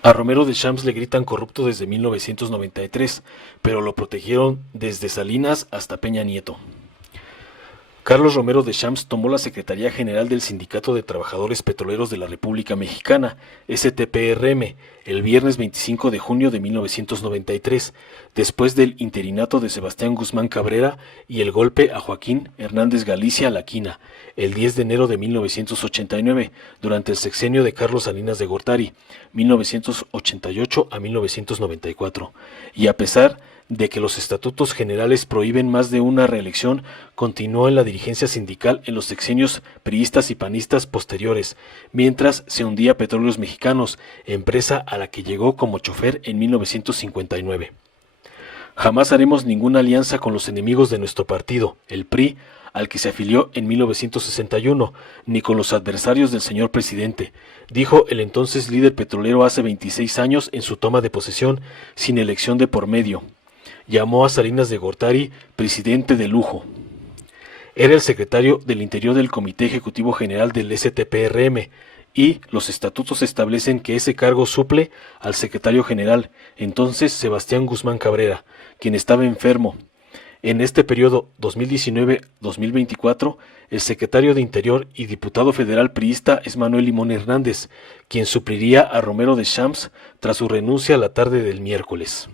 A Romero de Champs le gritan corrupto desde 1993, pero lo protegieron desde Salinas hasta Peña Nieto. Carlos Romero de Champs tomó la Secretaría General del Sindicato de Trabajadores Petroleros de la República Mexicana, STPRM, el viernes 25 de junio de 1993, después del interinato de Sebastián Guzmán Cabrera y el golpe a Joaquín Hernández Galicia Laquina, el 10 de enero de 1989, durante el sexenio de Carlos Salinas de Gortari, 1988 a 1994, y a pesar de que los estatutos generales prohíben más de una reelección, continuó en la dirigencia sindical en los sexenios priistas y panistas posteriores, mientras se hundía Petróleos Mexicanos, empresa a la que llegó como chofer en 1959. Jamás haremos ninguna alianza con los enemigos de nuestro partido, el PRI, al que se afilió en 1961, ni con los adversarios del señor presidente, dijo el entonces líder petrolero hace 26 años en su toma de posesión, sin elección de por medio. Llamó a Salinas de Gortari presidente de lujo. Era el secretario del Interior del Comité Ejecutivo General del STPRM y los estatutos establecen que ese cargo suple al secretario general, entonces Sebastián Guzmán Cabrera, quien estaba enfermo. En este periodo 2019-2024, el secretario de Interior y diputado federal priista es Manuel Limón Hernández, quien supliría a Romero de Champs tras su renuncia la tarde del miércoles.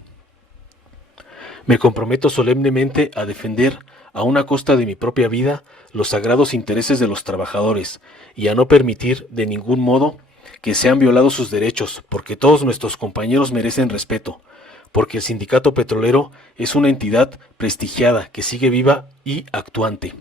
Me comprometo solemnemente a defender, a una costa de mi propia vida, los sagrados intereses de los trabajadores y a no permitir, de ningún modo, que sean violados sus derechos, porque todos nuestros compañeros merecen respeto, porque el sindicato petrolero es una entidad prestigiada que sigue viva y actuante,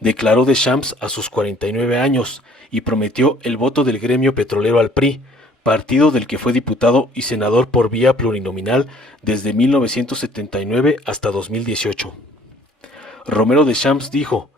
declaró de Champs a sus 49 años y prometió el voto del gremio petrolero al PRI, partido del que fue diputado y senador por vía plurinominal desde 1979 hasta 2018. Romero de Champs dijo: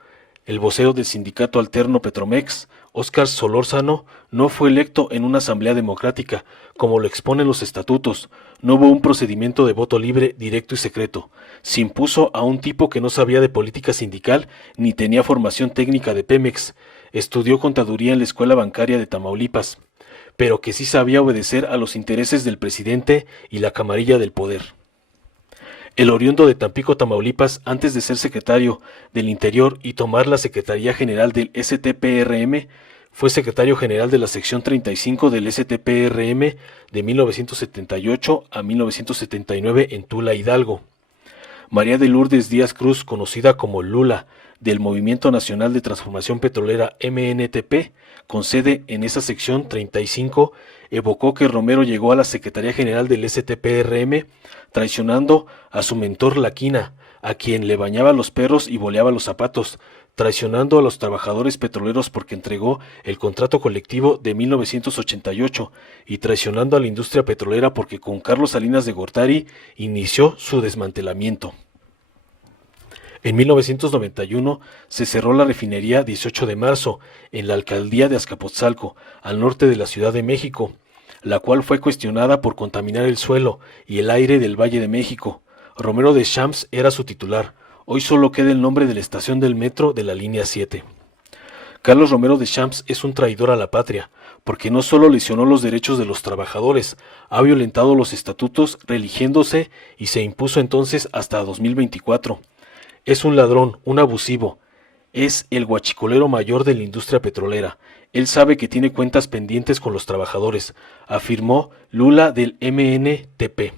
el vocero del sindicato alterno Petromex, Óscar Solórzano, no fue electo en una asamblea democrática, como lo exponen los estatutos. No hubo un procedimiento de voto libre, directo y secreto. Se impuso a un tipo que no sabía de política sindical ni tenía formación técnica de Pemex. Estudió contaduría en la escuela bancaria de Tamaulipas, pero que sí sabía obedecer a los intereses del presidente y la camarilla del poder. El oriundo de Tampico, Tamaulipas, antes de ser secretario del Interior y tomar la Secretaría General del STPRM, fue secretario general de la sección 35 del STPRM de 1978 a 1979 en Tula, Hidalgo. María de Lourdes Díaz Cruz, conocida como Lula, del Movimiento Nacional de Transformación Petrolera MNTP, con sede en esa sección 35, evocó que Romero llegó a la Secretaría General del STPRM traicionando a su mentor Laquina, a quien le bañaba los perros y boleaba los zapatos, traicionando a los trabajadores petroleros porque entregó el contrato colectivo de 1988 y traicionando a la industria petrolera porque con Carlos Salinas de Gortari inició su desmantelamiento. En 1991 se cerró la refinería 18 de marzo en la alcaldía de Azcapotzalco, al norte de la Ciudad de México, la cual fue cuestionada por contaminar el suelo y el aire del Valle de México. Romero de Champs era su titular. Hoy solo queda el nombre de la estación del metro de la línea 7. Carlos Romero de Champs es un traidor a la patria, porque no solo lesionó los derechos de los trabajadores, ha violentado los estatutos religiéndose y se impuso entonces hasta 2024. Es un ladrón, un abusivo. Es el guachicolero mayor de la industria petrolera. Él sabe que tiene cuentas pendientes con los trabajadores, afirmó Lula del MNTP.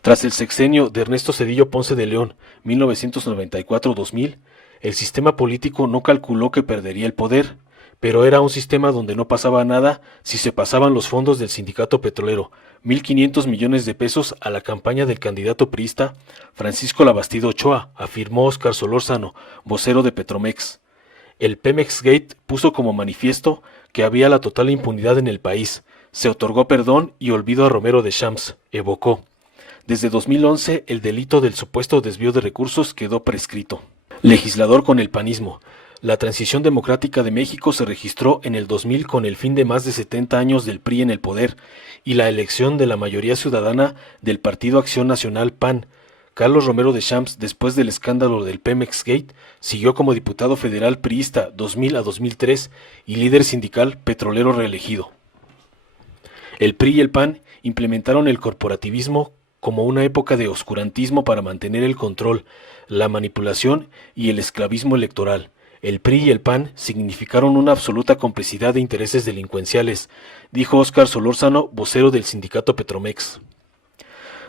Tras el sexenio de Ernesto Zedillo Ponce de León, 1994-2000, el sistema político no calculó que perdería el poder, pero era un sistema donde no pasaba nada si se pasaban los fondos del sindicato petrolero, 1.500 millones de pesos a la campaña del candidato priista Francisco Labastida Ochoa, afirmó Óscar Solórzano, vocero de Petromex. El Pemex Gate puso como manifiesto que había la total impunidad en el país. Se otorgó perdón y olvido a Romero de Champs, evocó. Desde 2011, el delito del supuesto desvío de recursos quedó prescrito. Legislador con el panismo. La transición democrática de México se registró en el 2000 con el fin de más de 70 años del PRI en el poder y la elección de la mayoría ciudadana del Partido Acción Nacional PAN. Carlos Romero de Champs, después del escándalo del Pemex Gate, siguió como diputado federal priista 2000 a 2003 y líder sindical petrolero reelegido. El PRI y el PAN implementaron el corporativismo como una época de oscurantismo para mantener el control, la manipulación y el esclavismo electoral. El PRI y el PAN significaron una absoluta complicidad de intereses delincuenciales, dijo Óscar Solórzano, vocero del sindicato Petromex.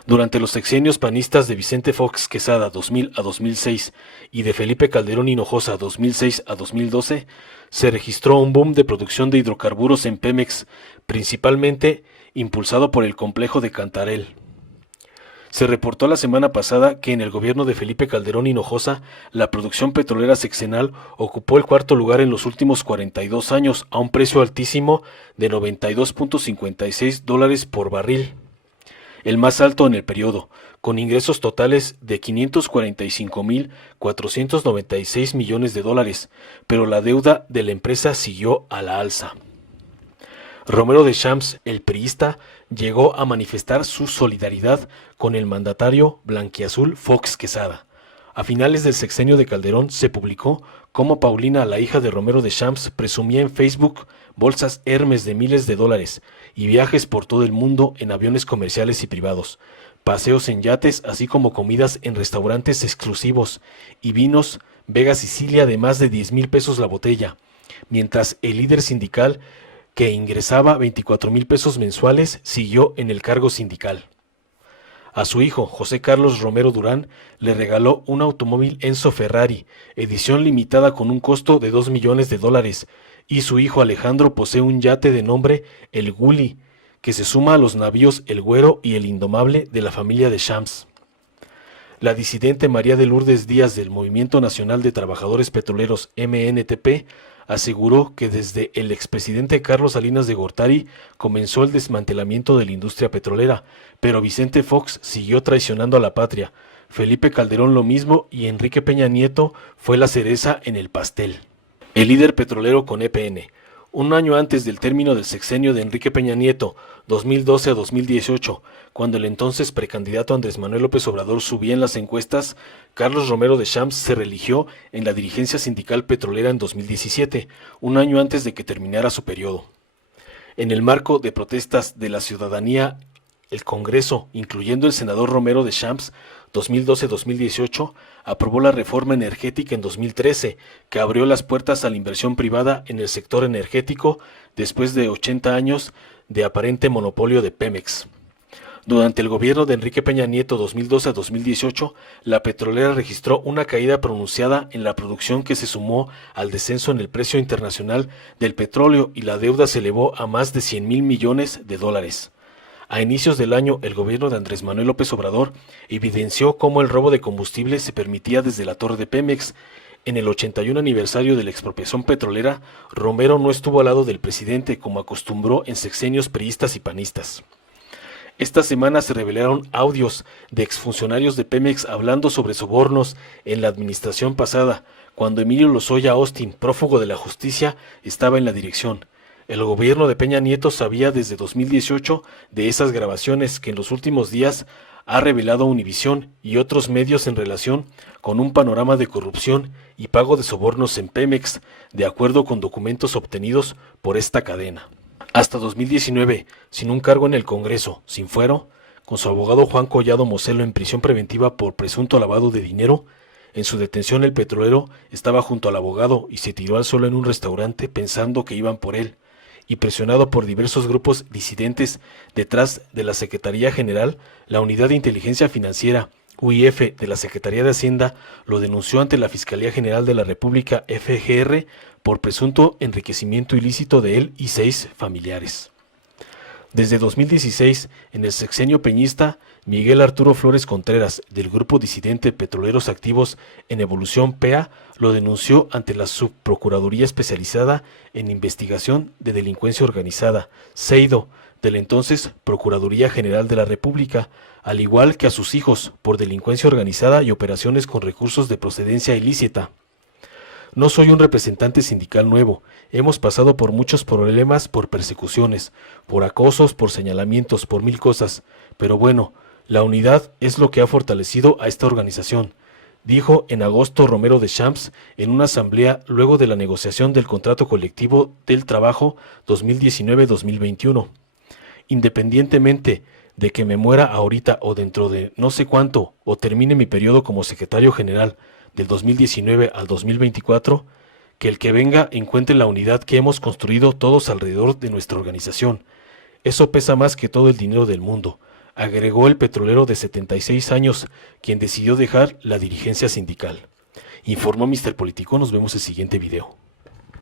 Durante los sexenios panistas de Vicente Fox Quesada 2000 a 2006 y de Felipe Calderón Hinojosa 2006 a 2012, se registró un boom de producción de hidrocarburos en Pemex, principalmente impulsado por el complejo de Cantarell. Se reportó la semana pasada que en el gobierno de Felipe Calderón Hinojosa, la producción petrolera sexenal ocupó el cuarto lugar en los últimos 42 años a un precio altísimo de $92.56 por barril, el más alto en el periodo, con ingresos totales de $545.496 millones, pero la deuda de la empresa siguió a la alza. Romero de Champs, el priista, llegó a manifestar su solidaridad con el mandatario blanquiazul Fox Quesada. A finales del sexenio de Calderón se publicó cómo Paulina, la hija de Romero de Champs, presumía en Facebook bolsas Hermes de miles de dólares y viajes por todo el mundo en aviones comerciales y privados, paseos en yates, así como comidas en restaurantes exclusivos y vinos Vega Sicilia de más de 10,000 pesos la botella, mientras el líder sindical, que ingresaba 24,000 pesos mensuales, siguió en el cargo sindical. A su hijo, José Carlos Romero Durán, le regaló un automóvil Enzo Ferrari, edición limitada con un costo de $2 millones, y su hijo Alejandro posee un yate de nombre El Gulli, que se suma a los navíos El Güero y El Indomable de la familia de Champs. La disidente María de Lourdes Díaz del Movimiento Nacional de Trabajadores Petroleros MNTP aseguró que desde el expresidente Carlos Salinas de Gortari comenzó el desmantelamiento de la industria petrolera, pero Vicente Fox siguió traicionando a la patria, Felipe Calderón lo mismo y Enrique Peña Nieto fue la cereza en el pastel. El líder petrolero con EPN. Un año antes del término del sexenio de Enrique Peña Nieto, 2012 a 2018, cuando el entonces precandidato Andrés Manuel López Obrador subía en las encuestas, Carlos Romero de Champs se reeligió en la dirigencia sindical petrolera en 2017, un año antes de que terminara su periodo. En el marco de protestas de la ciudadanía, el Congreso, incluyendo el senador Romero de Champs, 2012-2018, aprobó la reforma energética en 2013, que abrió las puertas a la inversión privada en el sector energético después de 80 años de aparente monopolio de Pemex. Durante el gobierno de Enrique Peña Nieto 2012 a 2018, la petrolera registró una caída pronunciada en la producción que se sumó al descenso en el precio internacional del petróleo y la deuda se elevó a más de $100,000 millones. A inicios del año, el gobierno de Andrés Manuel López Obrador evidenció cómo el robo de combustible se permitía desde la torre de Pemex. En el 81 aniversario de la expropiación petrolera, Romero no estuvo al lado del presidente como acostumbró en sexenios priistas y panistas. Esta semana se revelaron audios de exfuncionarios de Pemex hablando sobre sobornos en la administración pasada, cuando Emilio Lozoya Austin, prófugo de la justicia, estaba en la dirección. El gobierno de Peña Nieto sabía desde 2018 de esas grabaciones que en los últimos días ha revelado Univisión y otros medios en relación con un panorama de corrupción y pago de sobornos en Pemex, de acuerdo con documentos obtenidos por esta cadena. Hasta 2019, sin un cargo en el Congreso, sin fuero, con su abogado Juan Collado Moselo en prisión preventiva por presunto lavado de dinero, en su detención el petrolero estaba junto al abogado y se tiró al suelo en un restaurante pensando que iban por él, y presionado por diversos grupos disidentes detrás de la Secretaría General, la Unidad de Inteligencia Financiera, UIF, de la Secretaría de Hacienda, lo denunció ante la Fiscalía General de la República, FGR, por presunto enriquecimiento ilícito de él y 6 familiares. Desde 2016, en el sexenio peñista, Miguel Arturo Flores Contreras, del grupo disidente Petroleros Activos en Evolución PEA, lo denunció ante la Subprocuraduría Especializada en Investigación de Delincuencia Organizada, SEIDO, de la entonces Procuraduría General de la República, al igual que a sus hijos por delincuencia organizada y operaciones con recursos de procedencia ilícita. No soy un representante sindical nuevo, hemos pasado por muchos problemas, por persecuciones, por acosos, por señalamientos, por 1000 cosas, pero bueno, la unidad es lo que ha fortalecido a esta organización, dijo en agosto Romero de Champs en una asamblea luego de la negociación del contrato colectivo del trabajo 2019-2021. Independientemente de que me muera ahorita o dentro de no sé cuánto, o termine mi periodo como secretario general del 2019 al 2024, que el que venga encuentre la unidad que hemos construido todos alrededor de nuestra organización. Eso pesa más que todo el dinero del mundo, agregó el petrolero de 76 años, quien decidió dejar la dirigencia sindical. Informó Mr. Político. Nos vemos en el siguiente video.